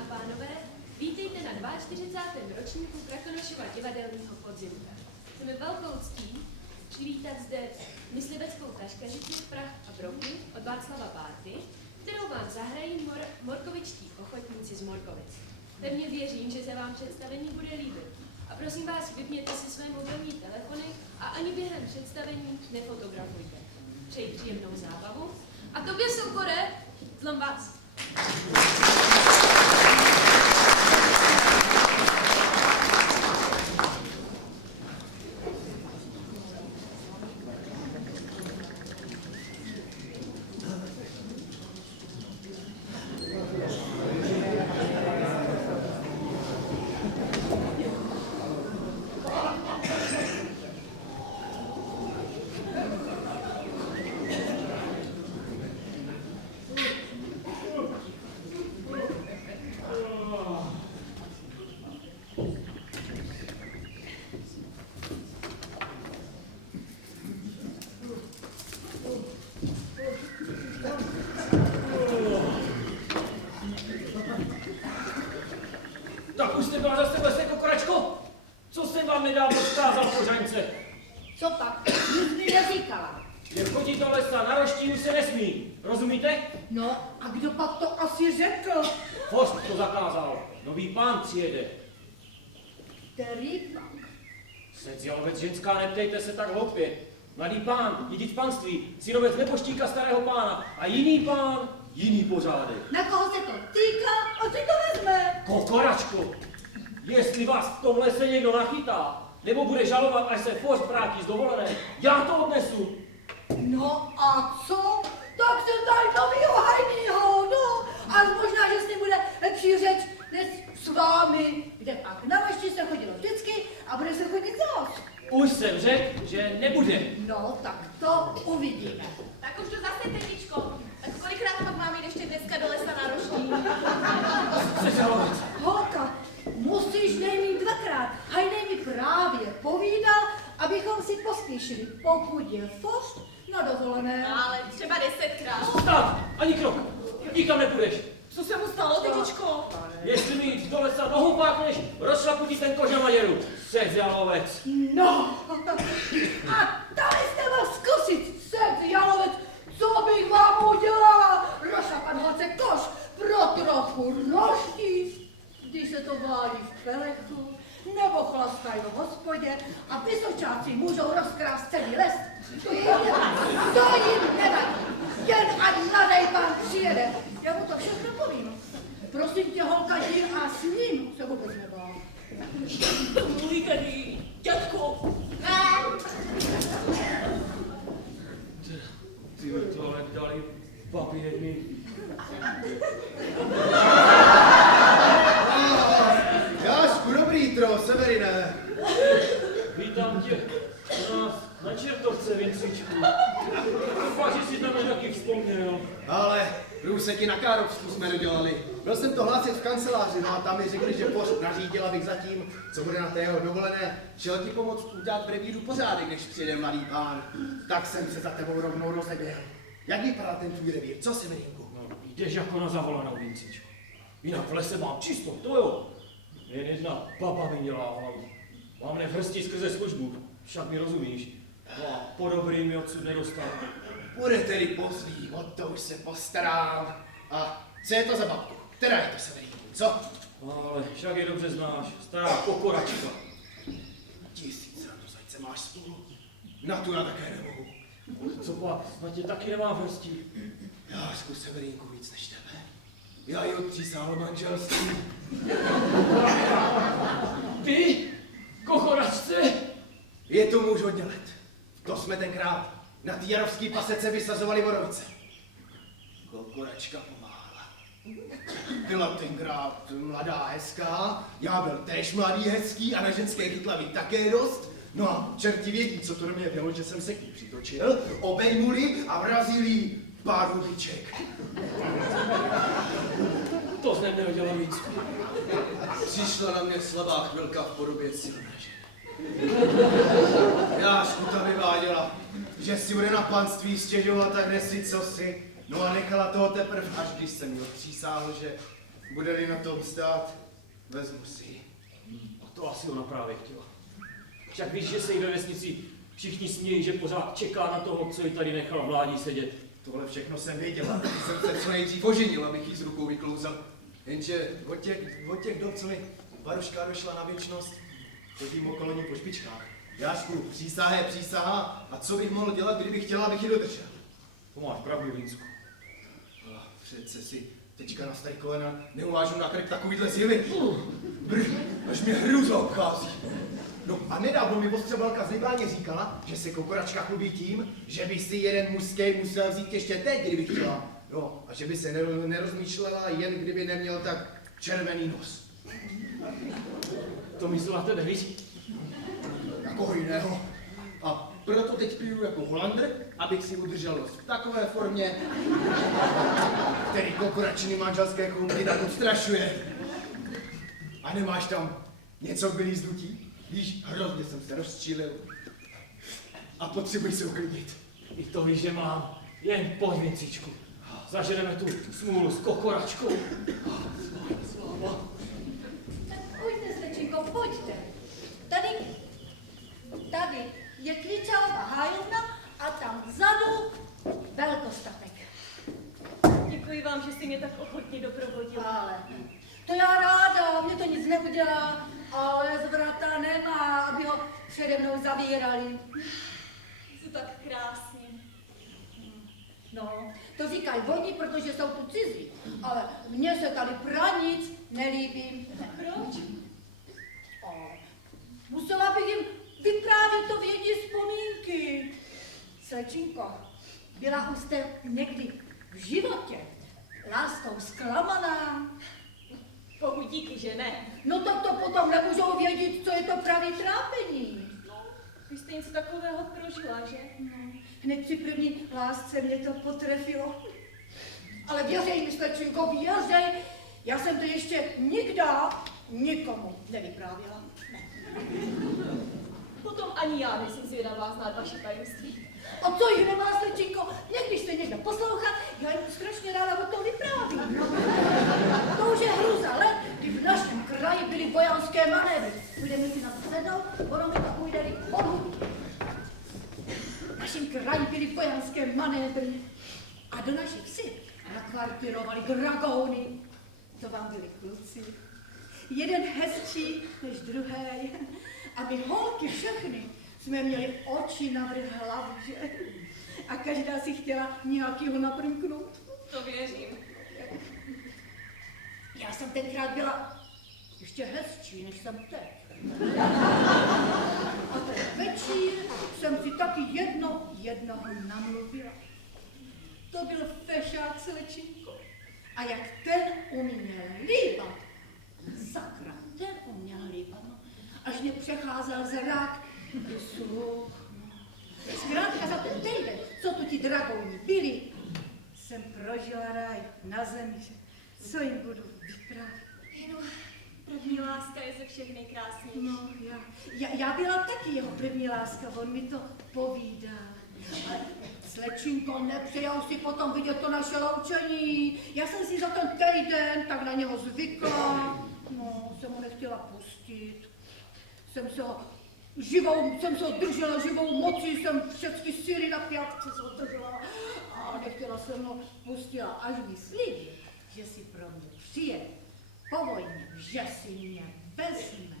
a pánové, vítejte na 42. ročníku Krakonošova divadelního podzimu. Chceme velkou ctí přivítat zde mysliveckou taškařici Prach a Broky od Václava Bárty, kterou vám zahrají morkovičtí ochotníci z Morkovic. Pevně věřím, že se vám představení bude líbit. A prosím vás, vypněte si své mobilní telefony a ani během představení nefotografujte. Přeji příjemnou zábavu. A tobě, Soukore, zlom vás. Tak už jste byla zase v lese, Kokoračko? Co jsem vám nedávno vzkázal po žaňce? Co pak? Nic mi neříkala. Jak chodí do lesa, na roštínu se nesmí. Rozumíte? No, a kdo pak to asi řekl? Forst to zakázal. Nový pán přijede. Který pak? Srdcialovec ženská, neptejte se tak hloupě. Mladý pán, dědic panství, synovec neboštíka starého pána a jiný pán, jiný pořádek. Na koho se to týká, a si to vezme? Kokoračko, jestli vás v tom lese někdo nachytá, nebo bude žalovat, až se Forst vrátí z dovolené, já to odnesu. No a co? Tak jsem tady novýho hajnýho, no. A možná, že s ním bude lepší řeč než s vámi. Kde pak na vašti se chodilo vždycky a bude se chodit zás. Už jsem řekl, že nebude. No, tak to uvidíme. Tak už to zase, tetičko. Tak kolikrát pak máme jít ještě dneska do lesa na roští? Srdcialovec. Holka, musíš nejmít dvakrát. Hajnej mi právě povídal, abychom si pospíšili, pokud je Forst na dovolené. No, ale třeba 10krát. Stát, ani krok, nikam nepůjdeš. Co se mu stalo, tetičko? Jestli mi jít do lesa nohou pákneš, rozšlapu ti ten kož na maděru. Srdcialovec. No, a dali jste vás zkusit, Srdcialovec, co bych vám udělala? Rozšlapan holce koš pro trochu roští, když se to válí v pelechu, nebo chlastají v hospodě a vysočáci můžou rozkrást celý les. To jim nevadí, jen ať mladý pán přijede. Já mu to všechno povím. Prosím tě, holka, jdi a s ním se vůbec nebál. Mluví tedy, dětku. Ty tohle dali papírny. Jášku, dobrý tro, Severine. Vítám tě u nás na Čertovce, Vincíčku. Doufám, že jsi na mě taky vzpomněl. Ale průseky na Károvsku jsme dodělali. Byl jsem to hlásit v kanceláři, no a tam mi řekli, že Forst nařídil, abych zatím, co bude na té jeho dovolené, šel ti pomoct udělat v revíru pořádek, když přijde mladý pán. Tak jsem se za tebou rovnou rozeběhl. Jak vypadá ten tvůj revír? Co, Severinku? No, jdeš jako na zavolanou, Vincíčku. Jinak v lese mám čisto, to jo. Jen jedna baba mi dělá hlavu. Mám mne v hrsti skrze službu, však mi rozumíš. No a po dobrým mi odsud nedostal. Bude tedy pozlý, o to už se postarám. A co je to za babku? Která je to, Severinku, co? Ale však je dobře znáš, stará Kokoračka. 1000 na to zajce máš spolu. Na tu já také nemohu. Co pak, na tě taky nemá v hrsti. Jášku, Severinku, víc než tebe. Já ji odpřísahal manželství. Ty? Kokoračce? Je tu muž hodně let. To jsme tenkrát na té jarovský pasece vysazovali borovice. Kokoračka pomáhala. Byla tenkrát mladá, hezká, já byl též mladý, hezký a na ženské kytlavy také dost. No a čerti vědí, co to do mě bylo, že jsem se k ní přitočil, obejmuli a vrazil jí pár hubiček. To jsem neudělal víc. Přišla na mě slabá chvilka v podobě silné ženy. Jášku ta vyváděla, že si bude na panství stěžovat tak dnes si cosi. No a nechala toho teprv, až když jsem měl přísáhl, že Bude-li na tom stát, vezmu si ji. A to asi ona právě chtěla. Však víš, že se jí ve vesnici všichni smějí, že pořád čeká na toho, co ji tady nechal mládí sedět. Tohle všechno jsem věděla, jsem se co nejdřív oženil, abych jí s rukou vyklouzal. Jenže od těch dob, co mi Varuška došla na věčnost, chodím okolo ní po špičkách. Jášku, přísaha je přísaha, a co bych mohl dělat, kdybych chtěla, abych ji dodržel? To máš pravdu, Víncku. Přece si teďka na starý kolena neuvážu na krk takovýhle zjevy. Až mě hruza obchází. No a nedávno mi postřebelka z Libáně říkala, že se kokoračka chlubí tím, že by si jeden mužský musel vzít ještě teď, kdyby chtěla. No a že by se nerozmýšlela, jen kdyby neměl tak červený nos. To myslela tebe, víš? Jako jiného. A proto teď piju jako Holandr, abych si udržel nos v takové formě, který kokoračiny manželské chumky tak odstrašuje. A nemáš tam něco k vylíznutí? Víš, hrozně jsem se rozčílil. A potřebuji se uklidnit. I to víš, že mám. Jen pojď, Vincičku. Zažereme tu smůlu s kokoračkou. Tak pojďte, slečinko, pojďte. Tady je Kvíčálová hájovna a tam vzadu velkostatek. Děkuji vám, že jsi mě tak ochotně doprovodila. Ale to já ráda, mě to nic neudělá, ale zvrata nemá, aby ho přede mnou zavírali. Jsi tak krásně. No, to říkají oni, protože jsou tu cizí, ale mně se tady pranic nelíbí. Proč? Musela bych jim vyprávět to vědí vzpomínky. Slečinko, byla jste někdy v životě láskou zklamaná? Bohu díky, že ne. No tak to potom nemůžou vědět, co je to pravý trápení. No, vy jste něco takového prožila, že? No, hned při první lásce mě to potrefilo. Ale věřej mi, slečinko, věřej, já jsem to ještě nikdy nikomu nevyprávěla. Potom ani já nejsem zvědavá znát vaše tajemství. A co jich nemá, slečinko? Někdy jste někdo poslouchat, já jim strašně ráda o tom vyprávím. No. To už je hruza let, kdy v našem kraji byly vojenské manévry. Budeme si na to sednout, ono mi to půjde pohodlí. V našem kraji byly vojenské manévry a do našich vsi nakvartirovali dragouny. To vám byli kluci. Jeden hezčí než druhý. A my holky všechny jsme měli oči navrch hlavu, že? A každá si chtěla nějakýho naprmknout. To věřím. Já jsem tenkrát byla ještě hezčí, než jsem teď. A ten večír jsem si taky jednoho namluvila. To byl fešák, slečinko. A jak ten uměl líbat, sakra, ten uměl líbat, no. Až mě přecházel zrak i sluch. Zkrátka za ten týden, co tu ti dragouni byli, jsem prožila ráj na zemi, že co jim budu vyprávět. No, první láska je ze všech nejkrásnější. No, já byla taky jeho první láska, on mi to povídá. Ale slečinko, nepřejou si potom vidět to naše loučení. Já jsem si za ten týden tak na něho zvykla. No, jsem ho nechtěla pustit. Jsem se ho držela živou mocí, jsem všechny síly na pětce se držela a nechtěla jsem ho pustila, až mi slíbil, že si pro mě přijede po vojně, že si mě vezme.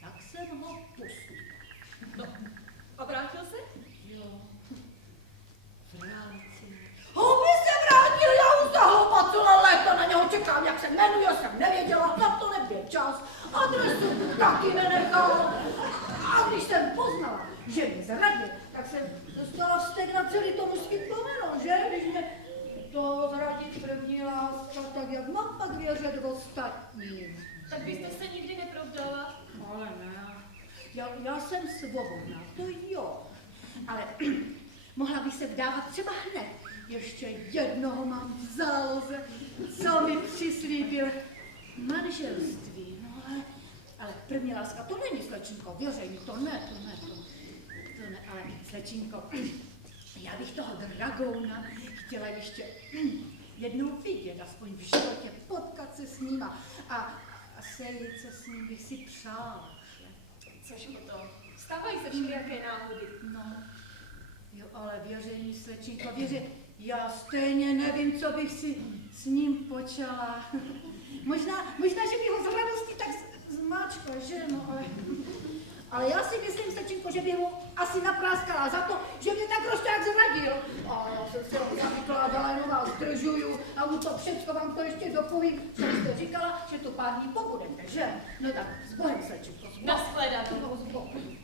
Tak jsem ho pustila. No, a vrátil se? Jo, vrátil. By se vrátil, já už za hloupa celé léto na něho čekám, jak se jmenuje, jsem nevěděla, na to nebyl čas, adresu taky nenechal. A když jsem poznala, že mě zradil, tak jsem dostala vztek na celý tomu svým pomeno, že? Když mě to zradí první láska, tak jak mám pak věřit ostatním? Tak byste se nikdy neprovdala? Ale ne. Já jsem svobodná, to jo. Ale mohla bych se vdávat třeba hned. Ještě jednoho mám v záloze, co mi přislíbil manželství. No ale první láska, to není, slečinko, věřej mi, to ne, ale slečinko, já bych toho dragouna chtěla ještě jednou vidět, aspoň v životě potkat setkat se s nima a sejít se s ním bych si přála. Že? Což potom? Stávají se všelijaké náhody. No, jo, ale věření, slečinko, věře, já stejně nevím, co bych si s ním počala. možná, že bych ho z radosti tak zmáčkla, že no, ale já si myslím, slečinko, že bych ho asi napráskala za to, že mě tak rozťák zradil. A já jsem se ho zavykládala, jenom vás zdržuju a mu to všecko vám to ještě dopovím, co jste říkala, že to pár dní pobudete, že? No tak, s Bohem, slečinko. Nashledanou. No, s Bohem.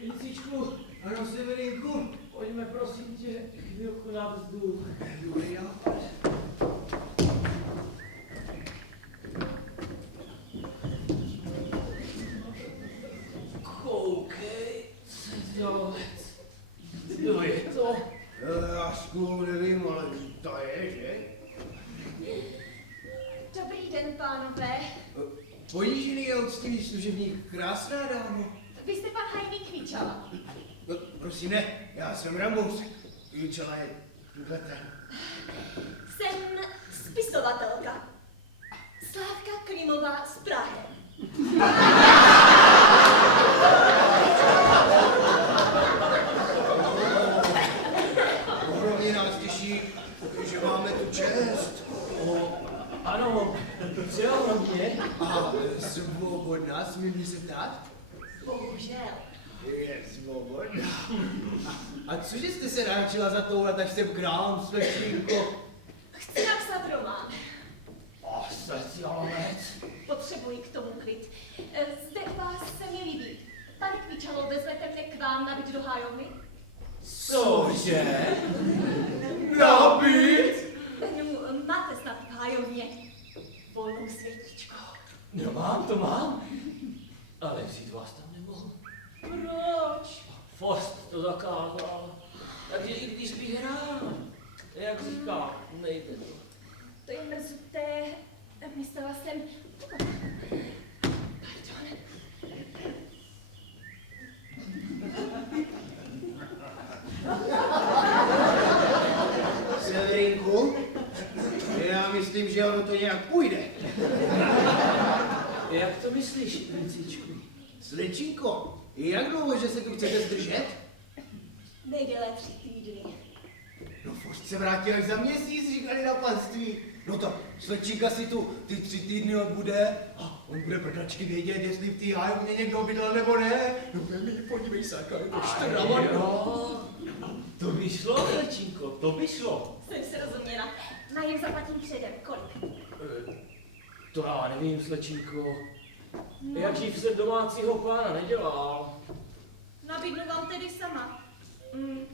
Vincíčku, Ano, Severinku. pojďme prosím tě chvilku na vzduch. Dobrý nápad. Koukej, cedolec. Kdo je to? Já skůr nevím, ale to je, že? Dobrý den, pánové. Ponížený a uctivý služebník, krásná dámo. Vy jste pan Hajný Kvíčala. No, prosím ne, já jsem Rambous. Kvíčela je tuhleta. Jsem spisovatelka. Slávka Klimová z Prahy. Ohromně nás těší, že máme tu čest. Ano, přijal mě. A svobodná, smím se ptát? Bohužel. Je svobodná. A cože jste se náčila za touhle, tak jsem krám, slečinko? Chci napsat román. Srdcialec. Potřebuji k tomu klid. Zde u vás se mi líbí. Pane Kvíčalo, vezmete mě k vám nabít do hájovny? Cože? Nabít? Máte snad v hájovně volnou světličku. No to mám. Ale vzít vás tam nemohu. Proč? Fost to zakázal. Takže i když bych rád, jak říká, nejde to. To je mrzuté. Myslela jsem... Pardon. Severinku, já myslím, že ono to nějak půjde. Jak to myslíš, Vincíčku? Slečinko, jak dlouho, že se tu chcete zdržet? Nejdéle 3 týdny. No, Fost se vrátil až za měsíc, říkali na panství. No to, slečinka si tu ty 3 týdny odbude a on bude prdačky vědět, jestli v té hájovně někdo bydlel nebo ne. No, mi podívej se, jaká je to štrava. Jo, to by šlo, Slečinko, to by šlo. Jsem se rozuměla. Nájem zaplatím předem. Kolik? To já nevím, Slečinko. Jak živ jsem domácího pána nedělal. Nabídnu vám tedy sama.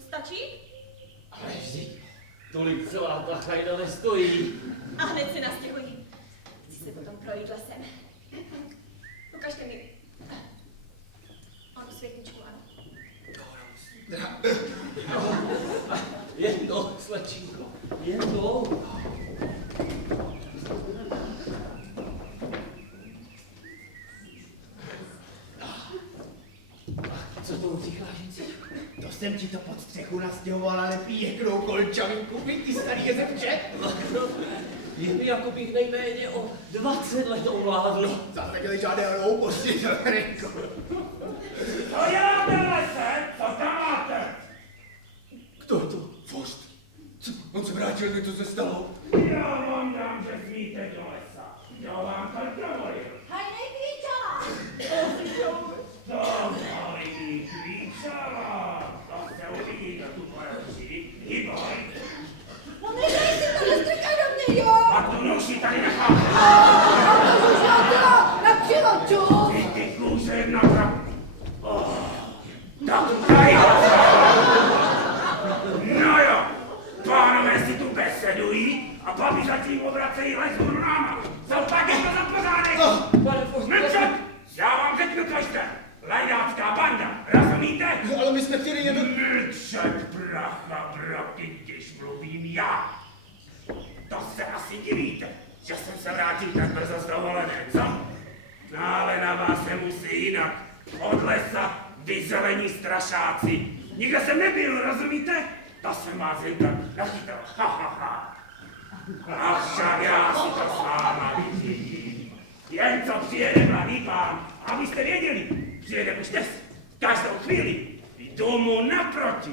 Stačí? Ale vždyť, tolik celá ta chajda nestojí. A hned se nastěhuji. Chci se potom projít lesem. Ukažte mi. Onu světličku, ano. Jen to, Slečinko, jen to. Co to utíkáš, Vincíčku? To jsem ti to pod střechu nastěhoval, ale pěknou kolčavinku, ty starý jezevče. Je mi jako bych nejméně o 20 let ovládl. Zase nedělej žádné hlouposti, Severinku. Co děláte v lese? Co tam máte? Kdo to? Fost. Co? On se vrátil, něco se stalo? Já vám dám, že smíte do lesa. Já vám to dovolil. Hajnej Kvíčala! To Hajný Kvíčala. To se uvidí, to tu poručí. Hyboj. No nedej si to, nestrkaj do mě, jo! A tu noši tady necháme. A to už já dělá na čiloču! Ty kůže jedna trap. Tak tady. No jo, pánové si tu besedují a babi zatím obracejí les hurnáma. Co tak je to za pořádek? Pane Fost, Mlčet! Já vám řeknu, co jste. Lajdácká banda, rozumíte? Ale my jsme chtěli jen... Mlčet, bracha, braky, když mluvím já. To se asi divíte, že jsem se vrátil tak brzo z dovolené, co? No ale na vás se musí jinak. Od lesa vy zelení strašáci. Nikde jsem nebyl, rozumíte? To jsem vás jen tak nachytal. Ha, ha, ha. A však já si to s váma vyřídím. Jen co přijede mladý pán, abyste věděli, přijede už dnes, každou chvíli. Jdu mu naproti.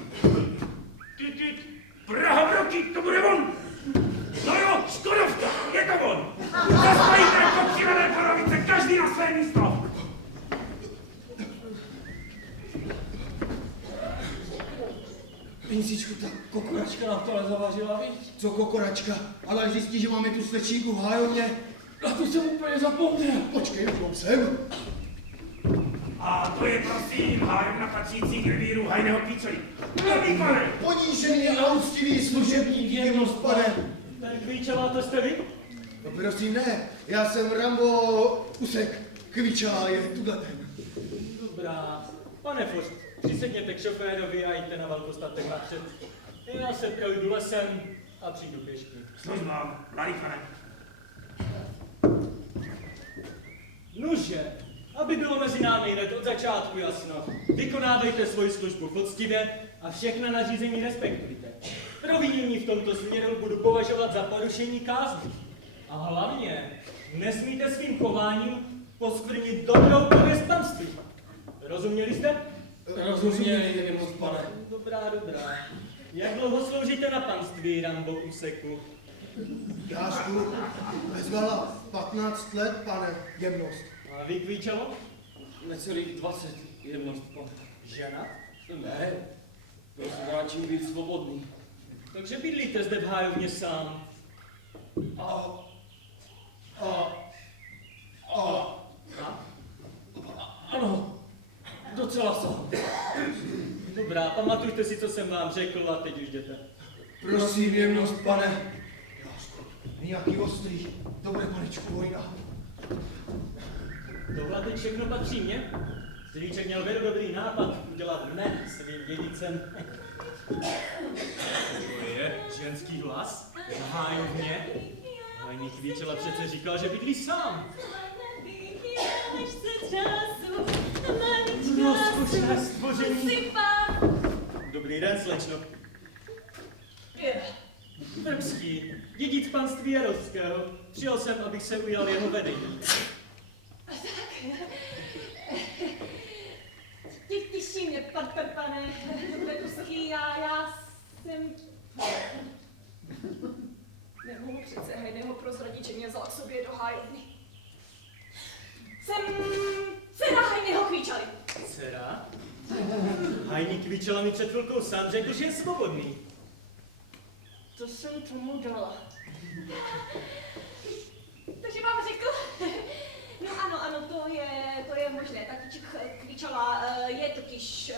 Praha Broky, to bude on. No jo, Škodovka, je to on. Zastavíte jako přivené porovice, každý na své místo. Vincíčku, ta kokoračka nám tohle zavařila, víš? Co kokoračka? Ale až zjistí, že máme tu slečníku v hájovně. Na to jsem úplně zapomněl. Počkej, už jsem. A to je prosím hájovna patřící k revíru hajného píčoli. Mladý pane, Ponížený a úctivý služebník jemnost, pane. Ten Kvíčela, to jste vy? No prosím, ne. Já jsem Rambo Usek. Kvičela je tuhle ten. Dobrá. Pane Fost, přisedněte k šoférovi a jděte na velkostatek napřed. Já se projdu lesem a přijdu pěšky. službám, mladý pane. Nuže, aby bylo mezi námi hned od začátku jasno. Vykonávejte svoji službu poctivě a všechna nařízení respektujte. Provinění v tomto směru budu považovat za porušení kázně. A hlavně, nesmíte svým chováním poskvrnit dobrou pověst panství. Rozuměli jste? Rozuměli, jemnost, pane. Dobrá, dobrá. Jak dlouho sloužíte na panství, Rambo Useku? Jášku, vezmala 15 let, pane, jemnost. A vy, Kvíčelo? Necelých 20, jemnost, pane. Žena? Ne, prostě radši být svobodný. Takže bydlíte zde v hájovně sám. A ano, docela sám. Dobrá, pamatujte si, co jsem vám řekl a teď už jděte. Prosím, jemnost, pane. Jášku, nějaký ostrý. Dobré, panečku, vojna. Tohle teď všechno patří mně. Strýček měl velmi dobrý nápad udělat mne svým dědicem. To je ženský hlas? Na hájovně? Hajný Kvíčela přece říkal, že bydlí sám. Rozkošné stvoření. Dobrý den, slečno. Vrbský, dědic panství Jarovského. Přijel jsem, abych se ujal jeho vedení. Těší mě, pane Vrbský, já jsem... Nemohu přece hejného prozradit, že mě vzal k sobě do hájovny. Jsem dcera hejného Kvíčely. Dcera? Hajný Kvíčela mi před chvilkou sám řekl, že je svobodný. To jsem tomu dala. Takže vám řekl? No ano, to je možné. Tatíček Kvíčela je totiž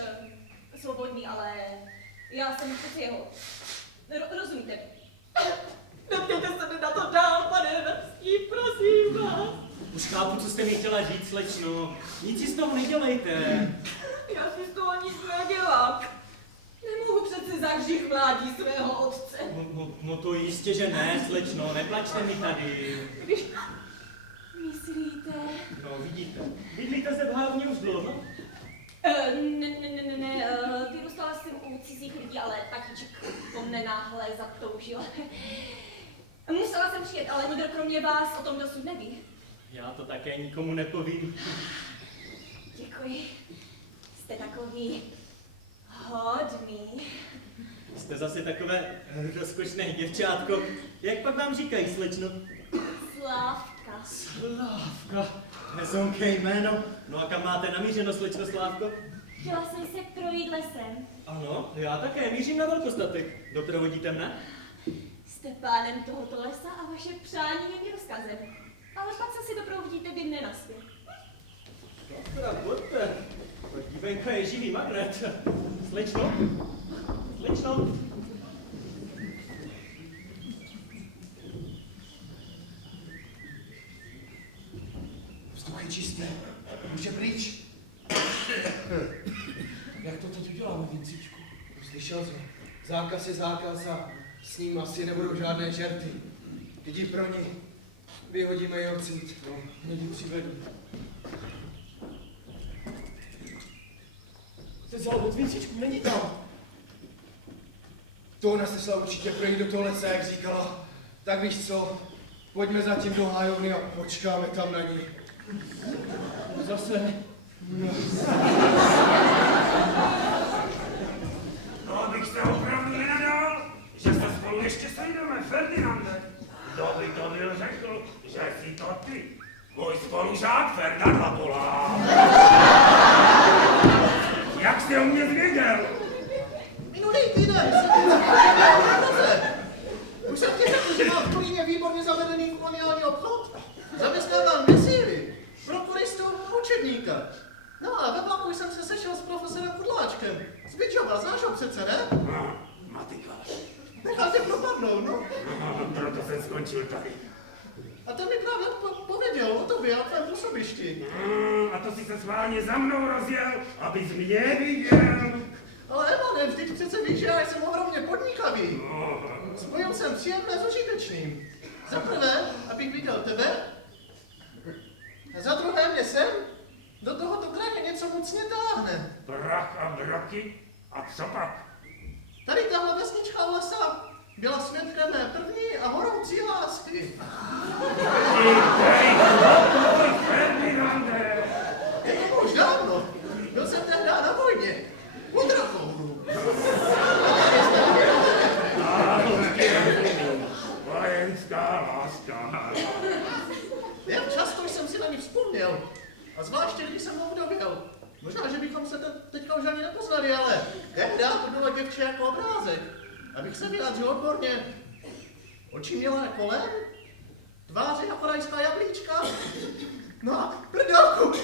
svobodný, ale já jsem přeci jeho. Rozumíte? Nepěte se mi na to dál, pane Vrbský, prosím vás. Už chápu, co jste mi chtěla říct, slečno. Nic si z toho nedělejte. Já si z toho nic nedělám. Nemohu přece za hřích mládí svého otce. No to jistě, že ne, slečno, neplačte mi tady. Když myslíte? No vidíte, bydlíte zde v hájovně už dlouho? Ne, vyrůstala jsem u cizích lidí, ale tatíček po mne náhle zatoužil. Musela jsem přijet, ale nikdo kromě vás o tom dosud neví. Já to také nikomu nepovím. Děkuji. Jste takový hodný. Jste zase takové rozkošné děvčátko. Jak pak vám říkají, slečno? Slávka. Slávka. Hezonké jméno. No a kam máte namířeno, slečno Slávko? Chtěla jsem se projít lesem. Ano, já také mířím na velkostatek. Doprovodíte mne? Jste pánem tohoto lesa a vaše přání je mi rozkazem. Ale pak se si doprovodíte vy mne na svět. Teda pojďte. Dívenka je živý magnet. Slečno? Slečno? Vzduch je čistý. Může pryč. Jak to teď uděláme, Vincíčku? Slyšel jsi? Zákaz je zákaz a s ním asi nebudou žádné čerty. Jdi pro ní. Vyhodíme je odsud. No, lidi přivedu. vzal od Vincičku, není tam. To ona se šla určitě projít do toho lesa, jak říkala. Tak víš co, pojďme zatím do hájovny a počkáme tam na ní. Zase. To bych se opravdu nenadal, že se spolu ještě sejdeme, Ferdinande. Kdo by to byl řekl, že jsi to ty, můj spolužák Ferdinand Lapola. Jak jsi o mě zvěděl? Minulý týden jsem dobře. Už jsem ti řekl, že mám v Kolíně výborně zavedený koloniální obchod. Zaměstnávám mesíry, prokuristů a učebníka. No a ve vlaku jsem se sešel s profesorem Kudláčkem. Z Byčova, znáš ho přece, ne? No, matykář. Nechal tě propadnout, no. No, proto jsem skončil tady. A ten mi právě pověděl o tobě a tvém působišti. A to si se schválně za mnou rozjel, abys mě viděl. Ale Evane, vždyť přece víš, že já jsem ohromně podnikavý. Spojil jsem příjemné s užitečným. Za prvé, abych viděl tebe. A za druhé mě sem. Do tohoto kraje něco mocně táhne. Prach a broky. A co pak? Tady tahle vesnička u lesa byla svědkem mé první a horoucí lásky. Ferdinande! Je to už dávno. Byl jsem tehdy na vojně. U drakourů. Vojenská láska. Jak často jsem si na ní vzpomněl. A zvláště, když jsem ho udověl. Možná, že bychom se teďka už ani nepoznali, ale tehdy to bylo děvče jako obrázek. Abych se vyjádřil odborně. Oči měla kolem, tváře jako rajská jablíčka. No a prdelku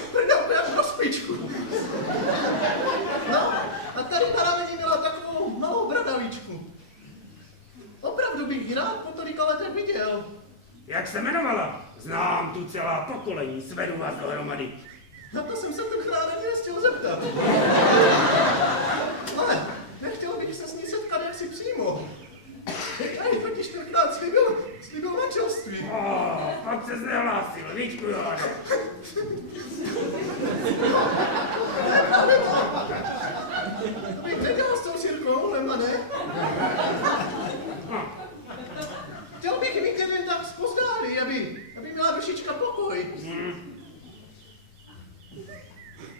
jak v rozpičku. No a tady na rameni měla takovou malou bradavičku. Opravdu bych ji rád po tolika letech viděl. Jak se jmenovala? Znám tu celá pokolení, svedu vás dohromady. Na to jsem se tenkrát ani nestihl zeptat. Ale nechtěl bych se s ní setkat jaksi přímo. Tady totiž tenkrát slíbil manželství. Pak se znehlásil, víčku Johano. To je právě to. To bych nedělal s tou Sirkou, nema ne? Chtěl bych mít jen tak spozdálí, aby měla dušička pokoj.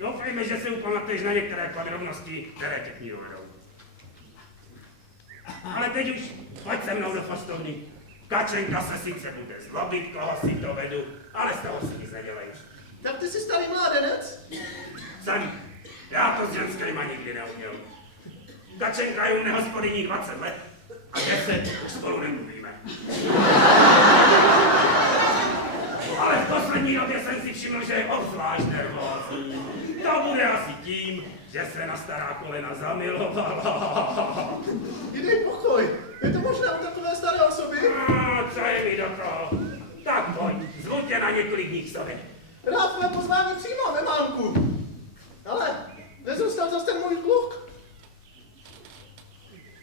Doufejme, že si upamatuješ na některé podrobnosti, které tě k ní dovedou. Ale teď už pojď se mnou do fastovny. Kačenka se sice bude zlobit, koho si to vedu, ale z toho si nic nedělej. Tak ty jsi starý mládenec? Jsem, já to s ženskýma nikdy neuměl. Kačenka je u nehospodyní 20 let a 10 už spolu nemluvíme. Ale v poslední době jsem si všiml, že je obzvlášť nervózní. To bude asi tím, že se na stará kolena zamilovala. Dej pokoj, je to možná u takové staré osoby? Co je mi do toho? Tak pojď, zvu tě na několik dní k sobě. Rád tvé pozvání přijímám, Emánku. Ale nezůstal zase ten můj kluk.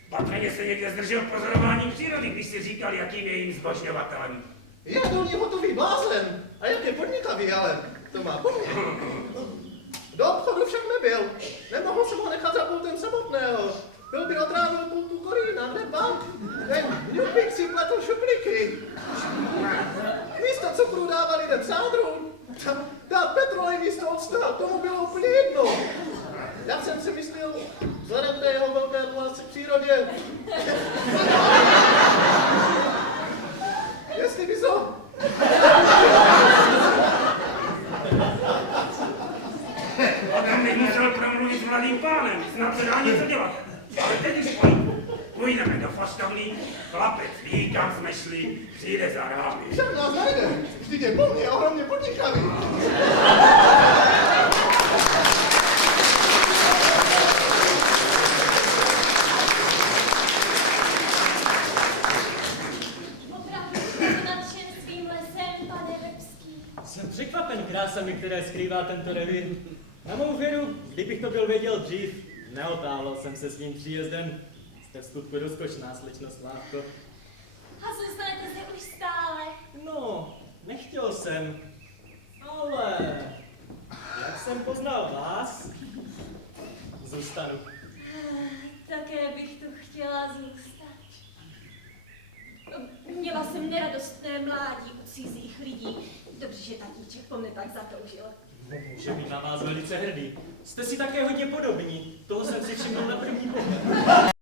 Patrně se někde zdržel pozorování přírody, když si říkal, jakým je jím zbožňovatelem. Je dolní hotový blázen. A jak je podnikavý, ale to má poměr. Do obchodu však nebyl. Nemohl jsem ho nechat za pultem samotného. Byl by otrávil půlku korína, hned bank. Ten ňupík si pletl šuplíky. Místo cukru dával jeden sádru. Dát petrolej místo octa, tomu bylo úplně jedno. Já jsem si myslel, vzhledem té jeho velké lásce k přírodě. Jestli by so... Adam bych musel promluvit s mladým pánem, snad se dá něco dělat. Ale teď už půjdeme do fastovny, chlapec ví, kam jsme šli, přijde za námi. Však nás najde, vždyť je plně a ohromně podnikavý. Opravdu jste nadšen svým lesem, pane Vepský. Jsem překvapen krásami, které skrývá tento revír. Na mou věru, kdybych to byl věděl dřív, neotálel jsem se s tím příjezdem. Jste v skutku rozkošná, slečno Slávko. A zůstanete se už stále. No, nechtěl jsem, ale jak jsem poznal vás, Zůstanu. Také bych tu chtěla zůstat. Měla jsem neradostné mládí u cizích lidí. Dobře, že tatíček po mne tak zatoužil. Může být na vás velice hrdý. Jste si také hodně podobní. Toho jsem si všiml na první pohled.